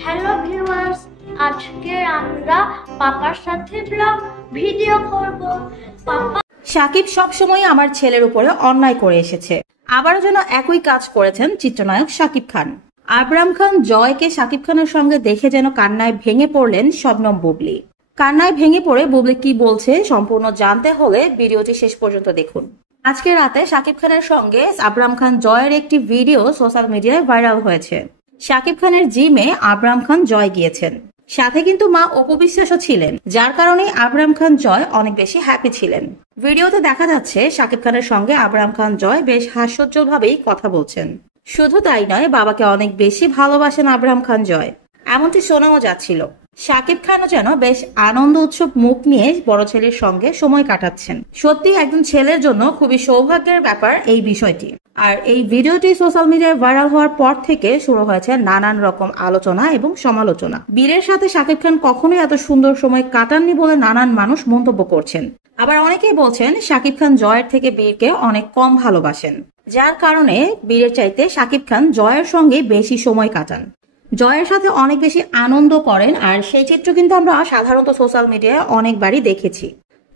Hello viewers, আজকে আমরা পাপার সাথে ব্লগ ভিডিও করব। পাপা সাকিব সবসময় আমার ছেলের উপরে অন্যায় করে এসেছে। আবারও যেন একই কাজ করেছেন চিত্রনায়ক সাকিব খান। আবরাম খান জয়কে সাকিব খানের সঙ্গে দেখে যেন কান্নায় ভেঙে পড়লেন শবনম বুবলি। কান্নায় ভেঙে পড়ে বুবলি কি বলছে সম্পূর্ণ জানতে হলে ভিডিওটি শেষ পর্যন্ত দেখুন। আজকে রাতে সাকিব খানের সঙ্গে আবরাম খান জয়ের একটি ভিডিও সোশ্যাল মিডিয়ায় ভাইরাল হয়েছে। সাকিব খানের জিমে আবরাম খান জয় গিয়েছেন, সাথে কিন্তু মা অপু বিশ্বাসও ছিলেন, যার কারণে আবরাম খান জয় অনেক বেশি হ্যাপি ছিলেন। ভিডিওতে দেখা যাচ্ছে সাকিব খানের সঙ্গে আবরাম খান জয় বেশ হাস্যোজ্জ্বল ভাবেই কথা বলছেন। শুধু তাই নয়, বাবাকে অনেক বেশি ভালোবাসেন আবরাম খান জয়, এমনটি শোনাও যাচ্ছিল। সাকিব খানও যেন বেশ আনন্দ উৎসব মুখ নিয়ে বড় ছেলের সঙ্গে সময় কাটাচ্ছেন। সত্যি একজন ছেলের জন্য খুবই সৌভাগ্যের ব্যাপার এই বিষয়টি। আর এই ভিডিওটি সোশ্যাল মিডিয়ায় ভাইরাল হওয়ার পর থেকে শুরু হয়েছে নানান রকম আলোচনা এবং সমালোচনা। বীরের সাথে সাকিব খান কখনোই এত সুন্দর সময় কাটাননি বলে নানান মানুষ মন্তব্য করছেন। আবার অনেকেই বলছেন সাকিব খান জয়ের থেকে বীরকে অনেক কম ভালোবাসেন, যার কারণে বীরের চাইতে সাকিব খান জয়ের সঙ্গে বেশি সময় কাটান, জয়ের সাথে অনেক বেশি আনন্দ করেন। আর সেই চিত্র কিন্তু আমরা সাধারণত সোশ্যাল মিডিয়ায় অনেকবারই দেখেছি।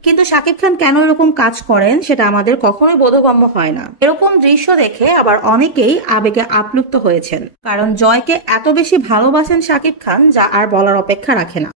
কিন্তু সাকিব খান কেন এরকম কাজ করেন সেটা আমাদের কখনোই বোধগম্য হয় না। এরকম দৃশ্য দেখে আবার অনেকেই আবেগে আপ্লুপ্ত হয়েছেন, কারণ জয়কে এত বেশি ভালোবাসেন সাকিব খান যা আর বলার অপেক্ষা রাখে না।